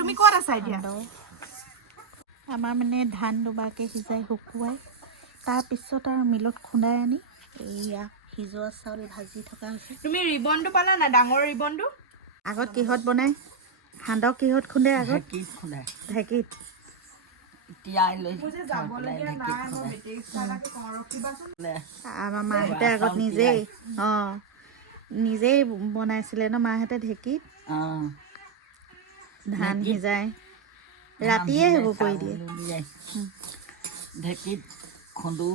তুমি ক'ত আছা এতিয়া? আমাৰ মানে ধান দুবাৰকৈ সিজাই শুকুৱাই তাৰপিছত আৰু মিলত খুন্দাই আনি এয়া সিজোৱা চাউল ভাজি থকা হৈছে। তুমি ৰিবনটো পালা না, ডাঙৰ ৰিবনটো? আগত কিহত বনাই? সান্দহ কিহত খুন্দে আগত? ঢেঁকীত। আমাৰ মাহঁতে আগত নিজেই বনাইছিলে ন মাহঁতে ঢেঁকীত। ধান সিজাই ৰাতিয়ে সেইবোৰ কৰি দিয়ে। ঢেঁকীত খুন্দো,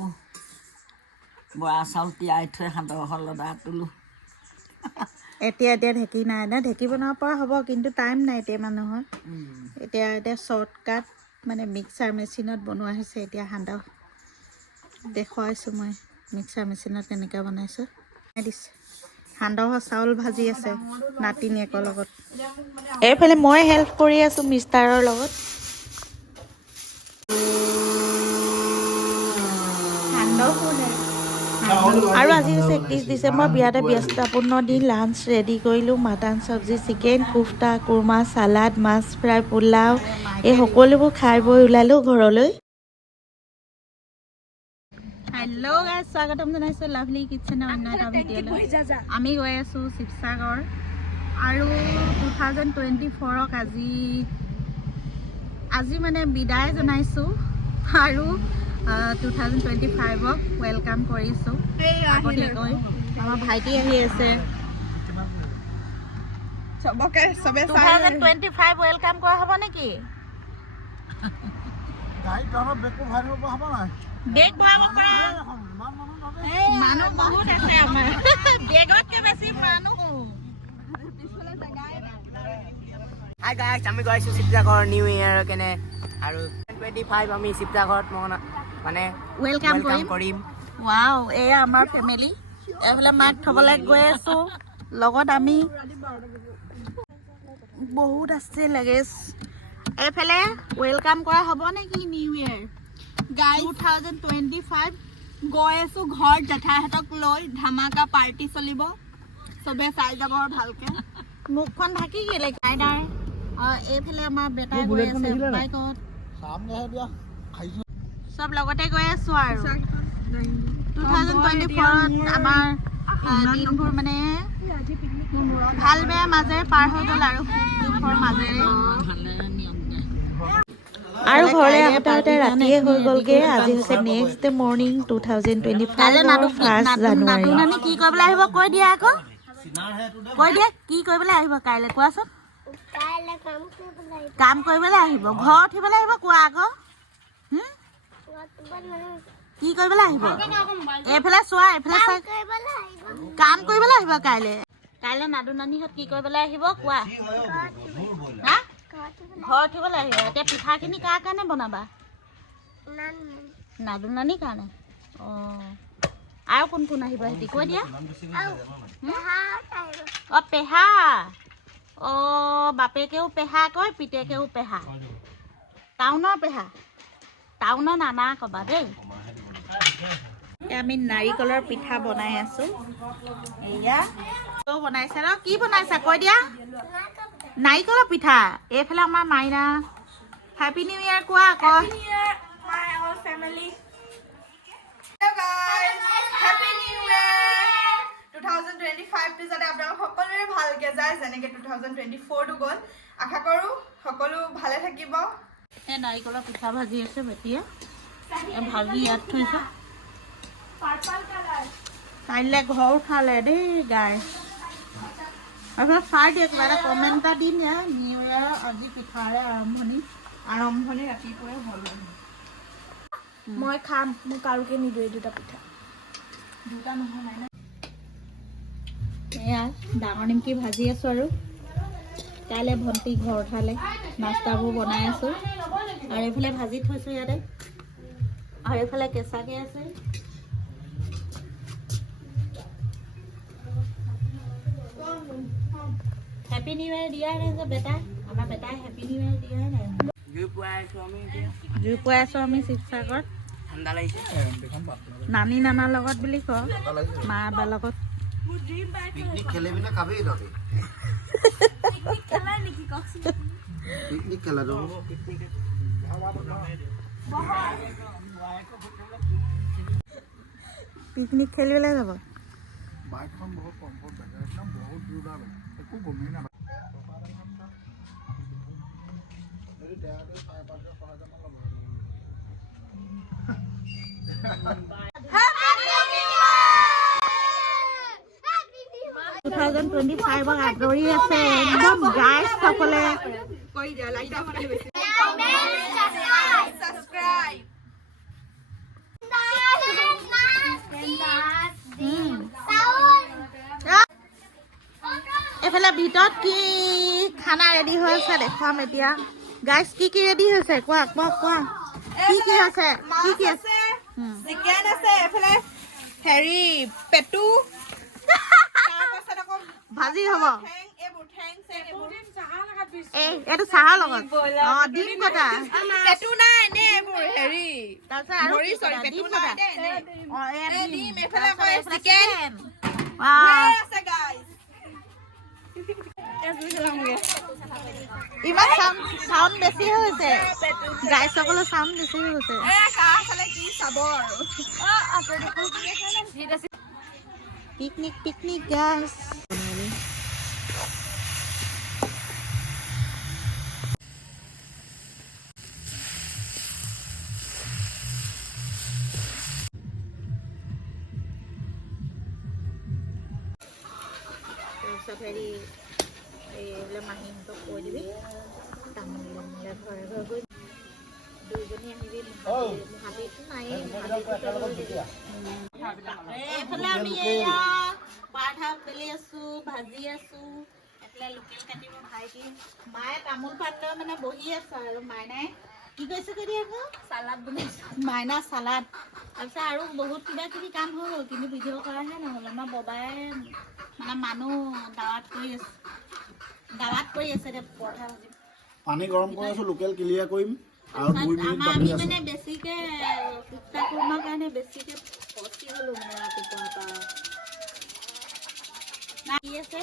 বৰা চাউল তিয়াই থৈ সান্দহ লদা তোলো। এতিয়া ঢেঁকী নাই ন, ঢেঁকী বনাব পৰা হ'ব কিন্তু টাইম নাই এতিয়া মানুহৰ। এতিয়া শ্বৰ্টকাট মানে মিক্সাৰ মেচিনত বনোৱা হৈছে। এতিয়া সান্দহ দেখুৱাইছোঁ মই, মিক্সাৰ মেচিনত কেনেকৈ বনাইছোঁ দিছে। সান্দহৰ চাউল ভাজি আছে নাতিনীয়েকৰ লগত। এইফালে মই হেল্প কৰি আছোঁ মিষ্টাৰৰ লগত। আৰু আজি হৈছে 31 ডিচেম্বৰ, বিৰাটে ব্যস্তপূৰ্ণ দিন। লাঞ্চ ৰেডি কৰিলোঁ, মাটন চব্জি, চিকেন, কোফটা, কুৰ্মা, চালাড, মাছ ফ্ৰাই, পোলাও, এই সকলোবোৰ খাই বৈ ওলালোঁ ঘৰলৈ। হেল্ল' গাইজ, স্বাগতম জনাইছোঁ লাভলি কিটচেনৰ অন্য এটা ভিডিঅ'লৈ। আমি গৈ আছোঁ শিৱসাগৰ আৰু 2024ক আজি মানে বিদায় জনাইছোঁ আৰু 2025ক ৱেলকাম কৰিছোঁ। আগতীয়াকৈ আমাৰ ভাইটি আহি আছে। 2025 ৱেলকাম কৰা হ'ব নেকি? বেগ ভৰাব পৰা মানুহ বহুত আছে আমাৰ, বেগতকৈ বেছি মানুহ। হাই গাইজ, আমি গৈ আছোঁ শিৱসাগৰ নিউ ইয়েৰ কেনে আৰু 25 আমি শিৱসাগৰত মানে ৱেলকাম কৰিম। ৱাও, এয়া আমাৰ ফেমিলি। এইফালে মাক থ'বলৈ গৈ আছোঁ, লগত আমি বহুত আছে লাগেজ। এইফালে ৱেলকাম কৰা হ'ব নেকি নিউ ইয়েৰ? 2025 গৈ আছোঁ ঘৰত জেঠাইহঁতক লৈ, ধামাকা পাৰ্টি চলিব, চবে চাই যাব ভালকে। মুখখন ঢাকি গ'লে নাই। এইফালে আমাৰ বেটাই গৈ আছে বাইকত, চব লগতে গৈ আছোঁ আৰু 2024ত আমাৰ দিনবোৰ মানে ভাল বেয়া মাজেৰে পাৰ হৈ গ'ল আৰু দুখৰ মাজেৰে। আৰু ঘৰলৈ আহোঁতে ৰাতিয়ে হৈ গ'লগৈ। আজি হৈছে নেক্সট ডে মৰ্ণিং 2025 1 জানুৱাৰী। নানি কি কৰিবলৈ আহিব কৈ দিয়া আকৌ, কৈ দিয়া কি কৰিবলৈ আহিব কাইলৈ, কোৱাচোন। কাম কৰিবলৈ আহিব, ঘৰ উঠিবলৈ আহিব, কোৱা আকৌ। কি কৰিবলৈ আহিব? এইফালে চোৱা, এইফালে চাই, কাম কৰিবলৈ আহিব কাইলৈ। নাদু নানিহঁত কি কৰিবলৈ আহিব কোৱা? হা, ঘৰ উঠিবলৈ আহিব। এতিয়া পিঠাখিনি কাৰ কাৰণে বনাবা? নাদু নানিৰ কাৰণে। অঁ, আৰু কোন কোন আহিব সিহঁতি কৈ দিয়া। অঁ, পেহা। অঁ, বাপেকেও পেহা কয়, পিতেকেও পেহা। টাউনৰ পেহা, টাউনৰ নানা ক'বা দেই। আমি নাৰিকলৰ পিঠা বনাই আছোঁ। এয়া বনাইছে ন, কি বনাইছা কৈ দিয়া। নাৰিকলৰ পিঠা। এইফালে আমাৰ মাইনা। হেপী নিউ ইয়েৰ কোৱা আকৌ। Family, happy new year. 2025টো যাতে আপোনালোক সকলোৰে ভালকৈ যায়, যেনেকৈ 2024টো গ'ল। আশা কৰোঁ সকলো ভালে থাকিব। এই নাৰিকলৰ পিঠা ভাজি আছে বেটিয়ে, ভাজি ইয়াত থৈছোঁ। কাইলৈ ঘৰ উঠালে দেই গাই। আপোনাৰ চাই দিয়ে, কিবা এটা কমেণ্ট এটা দিম। নিউ ইয়েৰ আজি পিঠাৰে আৰম্ভণি ৰাতিপুৱাই হ'ল। মই খাম, মোক কাৰোকে নিদিওঁ এই দুটা পিঠা। দুটা নহয় নাই। এয়া ডাঙৰ নিমকি ভাজি আছোঁ আৰু কাইলৈ ভণ্টি ঘৰ উঠালে নাস্তাবোৰ বনাই আছোঁ। আৰু এইফালে ভাজি থৈছোঁ ইয়াতে, আৰু এইফালে কেঁচাকৈ আছে। হেপী নিউ ইয়েৰ দিয়াই নাই যে বেটা, আমাৰ বেটাই হেপী নিউ ইয়েৰ দিয়াই নাই। জুই পুৱাই আছোঁ আমি এতিয়া। জুই পুৱাই আছোঁ আমি শিৱসাগৰত। ঠাণ্ডা লাগিছে। নানি নানাৰ লগত বুলি কওঁ, মা আবাৰ লগত। পিকনিক খেলিবি নে খাবি তহঁতি? পিকনিক খেলা যাব পিকনিক খেলিবলৈ যাব বাইকখন বহুত কমফৰ্ট থাকে একদম বহুত দূৰ একো গমেই নাপায় যদি দেহাটো চাই পাঁচশ সহায় ল'ব 2025 আদৰি আছে একদম গাইজ সকলে কৰি দিয়া লাইক সাবস্ক্ৰাইব এইফালে ভিতৰত কি খানা ৰেডি হৈ আছে দেখুৱাম এতিয়া গাইজ কি ৰেডি হৈছে কোৱা কোৱা কোৱা কি আছে কি আছে চিকেন আছে এফালে হেৰি পেটু ভাজি হ'ব এইটো চাহৰ লগত ডিম কটা পেটু নাই নে এইবোৰ হেৰি তাৰপিছত আৰু পেটু নাই ডিম এফালে চিকেন আছে গাইজ ইমান চাউণ্ড বেছি হৈছে গাইসকলৰ চাউণ্ড বেছি হৈছে পিকনিক পিকনিক গাইজ তাৰপিছত হেৰি এইবিলাক মাহীহঁতক কৈ দিবি তামোল ঘৰে ঘৰে গৈ দুইজনী আহিবি হাতীটো নাই এইফালে আমি এয়া পাঠা পেলি আছো ভাজি আছো এইফালে লোকেল কাটিব ভাইটি মায়ে তামোল পাত লৈ মানে বহি আছে আৰু মাইনাই কি কৈছে কৰি আকৌ চালাড বনাইছে মাইনা চালাড তাৰপিছত আৰু বহুত কিবা কিবি কাম হৈ গ'ল কিন্তু ভিডিঅ' কৰাহে নহ'ল আমাৰ ববাই মানে মানুহ দাৱাত কৰি আছে এতিয়া পৰঠা ভাজি পানী গৰম কৰি আছো লোকেল ক্লিয়াৰ কৰিম আৰু 2 মিনিট আমি বাকি আছে মানে বেছিকে কুৰ্তা কুৰ্মাৰ কাৰণে বেছিকে ফচি গ'লো মানে ৰাতিপুৱাৰ পৰা কি আছে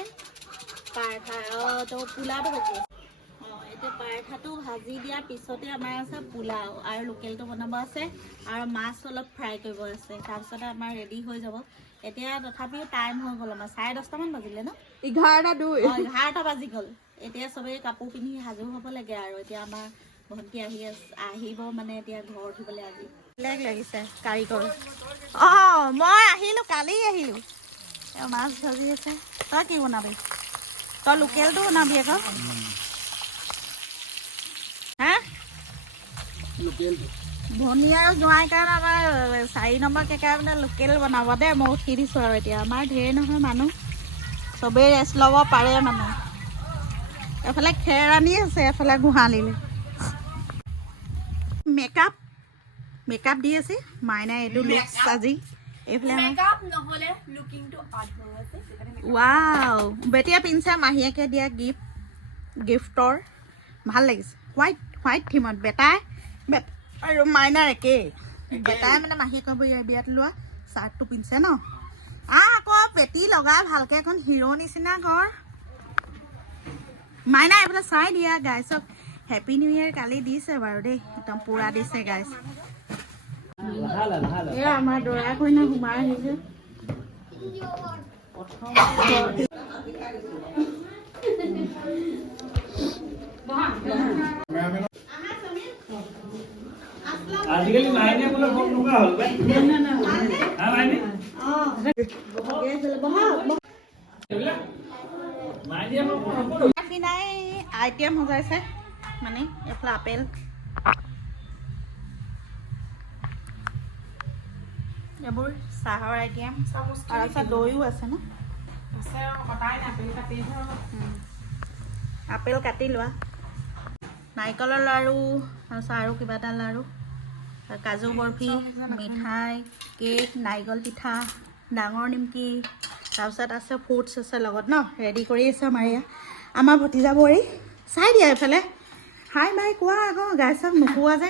পাৰঠা তো পোলাওটো ভাজি এতিয়া পাৰঠাটো ভাজি দিয়াৰ পিছতে আমাৰ আছে পোলাও আৰু লোকেলটো বনাব আছে আৰু মাছ অলপ ফ্ৰাই কৰিব আছে তাৰপিছতে আমাৰ ৰেডি হৈ যাব এতিয়া তথাপিও টাইম হৈ গ'ল আমাৰ 10:30মান বাজিলে ন 11:02 বাজি গ'ল এতিয়া চবেই কাপোৰ পিন্ধি সাজু হ'ব লাগে আৰু এতিয়া আমাৰ ভণ্টি আহিব মানে এতিয়া ঘৰ উঠিবলৈ আজি লাগিছে কাৰিকৰ মই আহিলোঁ কালি আহিলোঁ মাছ ভাজি আছে তই কি বনাবি তই লোকেলটো বনাবি আকৌ হা লোকেলটো ভনী আৰু জোঁৱাই কাৰণে আমাৰ 4 নম্বৰ কেকাৰ মানে লোকেল বনাব দেই মই উঠি দিছোঁ আৰু এতিয়া আমাৰ ঢেৰ নহয় মানুহ চবেই ৰেষ্ট ল'ব পাৰে মানুহ এফালে খেৰ আনি আছে এফালে গোহালিলে মেকআপ দি আছে মাইনাই এইটো লুক আজি এইফালে ৱাও বেটিয়ে পিন্ধিছে মাহীয়েকে দিয়া গিফ্টৰ ভাল লাগিছে হোৱাইট থিমত বেটাই আৰু মাইনাৰ একেই বেটাই মানে মাহীয়েকৰ বিয়াত লোৱা চাৰ্টটো পিন্ধিছে ন আকৌ পেটি লগাই ভালকে এখন হিৰো নিচিনা ঘৰ মাইনা এইফালে চাই দিয়া গাইছক হেপী নিউ ইয়েৰ কালি দিছে বাৰু দেই একদম পুৰা দিছে গাইছ এয়া আমাৰ দৰা কইনা সোমাই আহিছে আজিকালি মাইনে বোলে ফোন নকৰা হ'ল পাই হা মাইনে নাই আইটেম সজাইছে মানে এইফালে আপেল এইবোৰ চাহৰ আইটেম তাৰপিছত দৈও আছে ন আপেল কাটি লোৱা নাৰিকলৰ লাড়ু তাৰপিছত আৰু কিবা এটা লাড়ু কাজু বৰফি মিঠাই কেক নাৰিকল পিঠা ডাঙৰ নিমকি তাৰপিছত আছে ফ্ৰুটছ আছে লগত ন ৰেডি কৰি আছে আমাৰ ভতিজা বোৱাৰী চাই দিয়া এইফালে হাই বাই কোৱা আকৌ গাইছক নোকোৱা যে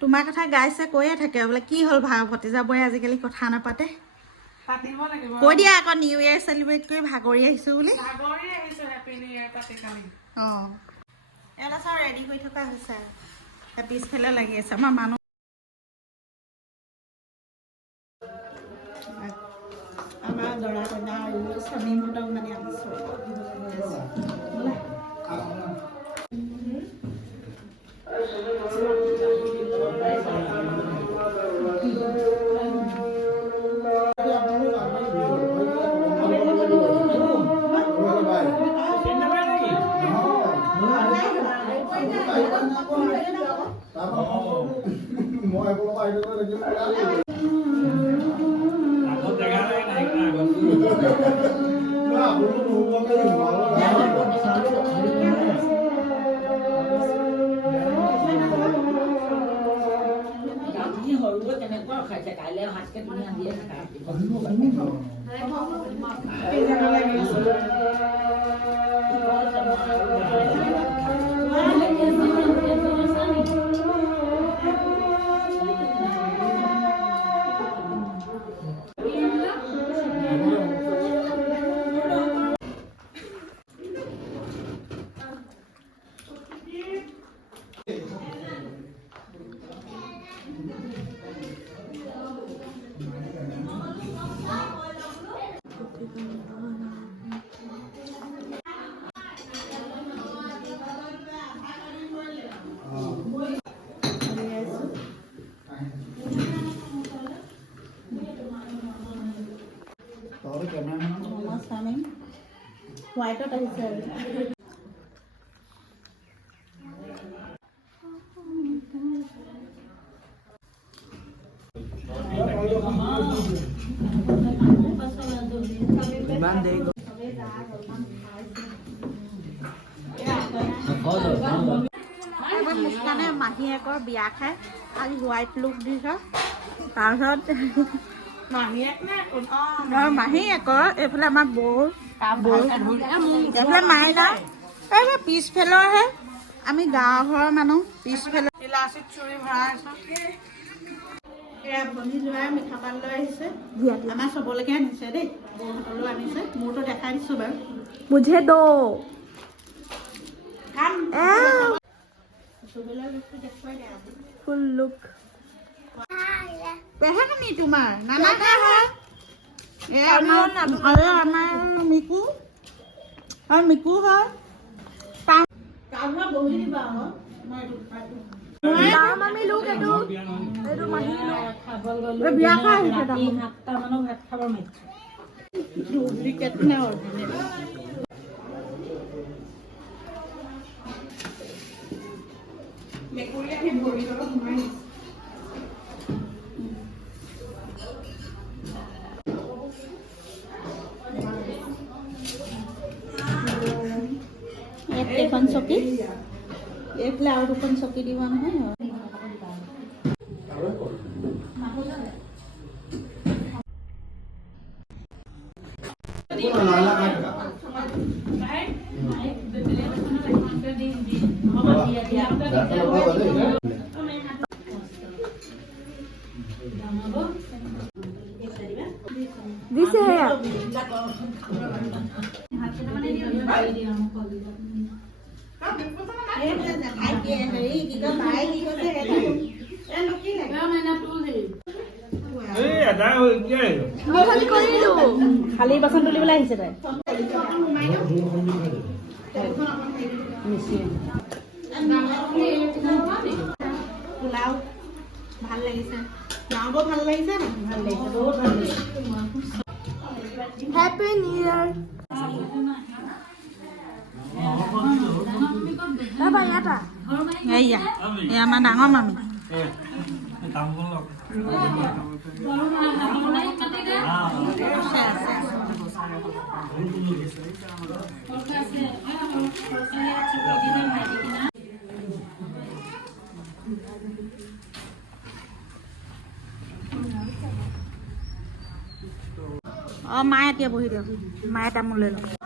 তোমাৰ কথা গাইছে কৈয়ে থাকে বোলে কি হ'ল ভতিজা বোৱাৰী আজিকালি কথা নাপাতে কৈ দিয়া আকৌ নিউ ইয়েৰ চেলিব্ৰেট কৰি ভাগৰি আহিছোঁ বুলি অঁ এটা চাওঁ ৰেডি কৰি থকা হৈছে পিছফালে লাগি আছে আমাৰ মানুহ আমাৰ দৰা কইনা আৰু স্বামীহঁতক মানে আনিছোঁ আগত দেখা নাই নাই সৰুৱে কেনেকুৱা খাইছে কাইলৈ ভাতকে তুমি আনিয়ে থাকা আমাৰ স্বামী হোৱাইটত আহিছে আৰু ইমান দেৰি মুস্কানে মাহীয়েকৰ বিয়া খাই আজি হোৱাইট লুক দিছে তাৰপিছত মাহীয়েকৰ এইফালে আমাৰ বৌ এইফালে মাইনা এইফালে পিছফালৰহে আমি গাঁৱৰ ঘৰৰ মানুহ পিছফালৰ ইলাচিত চুৰি ভৰাই আছো এয়া ভনী যোৱাই মিঠা পান লৈ আহিছে আমাৰ চবলৈকে আনিছে দেই বৌহঁতলৈও আনিছে মোৰতো দেখাই দিছো বাৰু मुझे दो চবেলৈ বস্তু দেখুৱাই দিয়া फुल लुक পেহানি তোমাৰ নানাকা হয় আমাৰ মিকু আৰু মিকু হয় বহি দিবা দাম আমি লুক এইটো এইটো মাহী বিয়া খাই আহিছে সাতটা মানুহ ভাত খাব মাৰিছে ডুপ্লিকেট নে অৰিজিনেল এখন চকী এইফালে আৰু দুখন চকী দিব নহয় দিছে হেয়া খালি বাচন তুলিবলৈ আহিছে তাই পোলাও ভাল লাগিছে গাঁও ভাল লাগিছে ভাল লাগিছে বহুত ভাল লাগিছে হ্যাপি নিউ ইয়ার বাবা ইয়াটা এইয়া এই আমাৰ ডাঙৰ মামী অঁ মায়ে এতিয়া বহি দিয়ক মায়ে তামোল লৈ লওক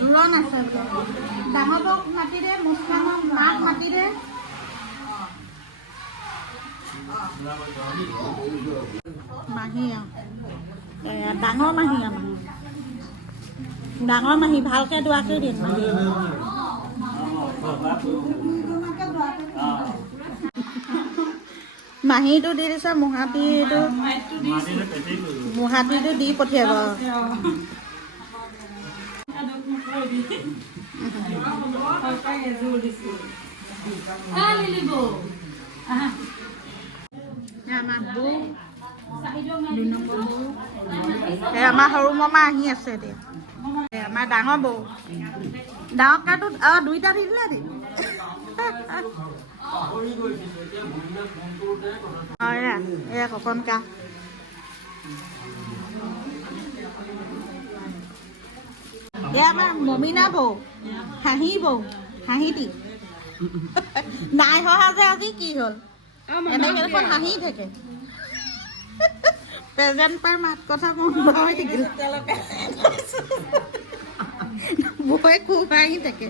জোৰণ আছে ডাঙৰক মাতি দে মুছলামক মাক মাতি দে মাহী ডাঙৰ মাহী আমাৰ ডাঙৰ মাহী ভালকৈ দোৱাকৈ দিম মাহী মাহীটো দি দিছে মুহাতিটো দি পঠিয়াব আমাৰ সৰু মামা আহি আছে এতিয়া আমাৰ ডাঙৰ বৌ ডাঙৰ কাটো দুইটা দি দিলে নি এয়া ককন কা এয়া আমাৰ মমিনা বৌ হাঁহি বৌ হাঁহিটি নাই হহা যে আজি কি হ'ল এনেকে দেখোন হাঁহি থাকে প্ৰেজেণ্ট পাই মাত কথা মন হৈ থাকিল বৌয়ে খুব হাঁহি থাকে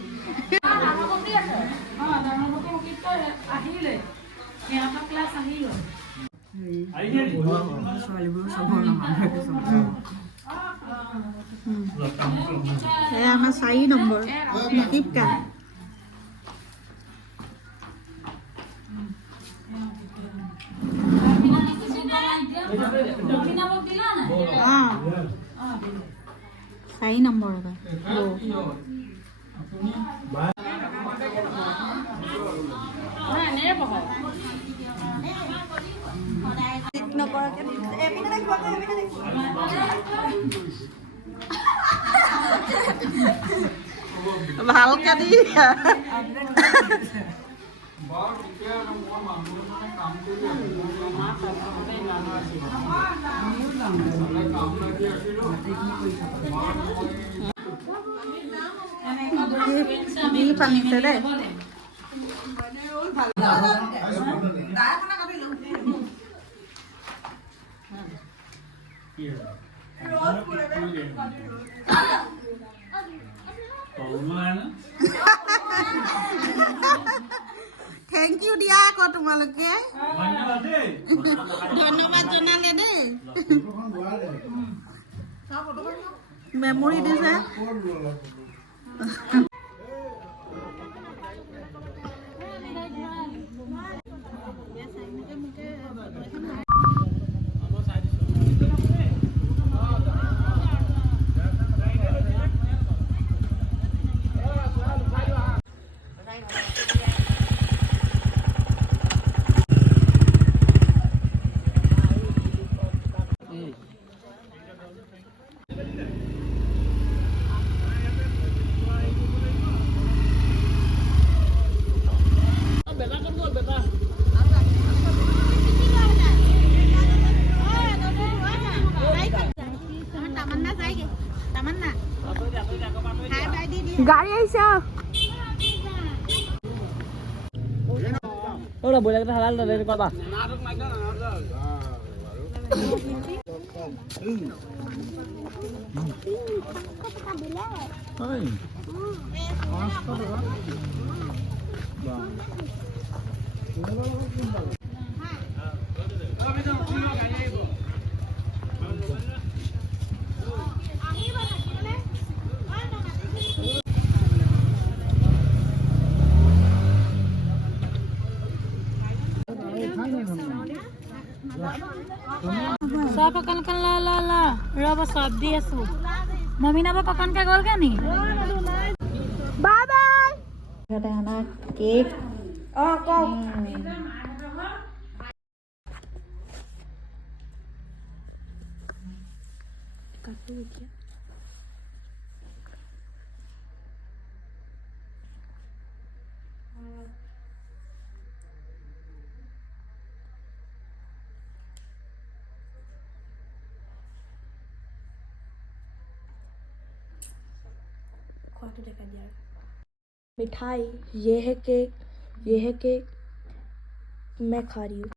আমাৰ 4 নম্বৰ দীপিকা চাৰি নম্বৰ ভালকে দি পানিছে দেই থেংক ইউ দিয়া আকৌ তোমালোকে ধন্যবাদ জনালে দেই মেমৰি দিছে গাড়ী আহিছে ওৰা বলে একটা হালাল দাদা কৰবা সব পকান কান লা লা লা ৰব সব দি আছো মমিনাবা পকান কা গল কে নি বাই বাই এটা আনা কেক কওক मिठाई ये है केक मैं खा रही हूँ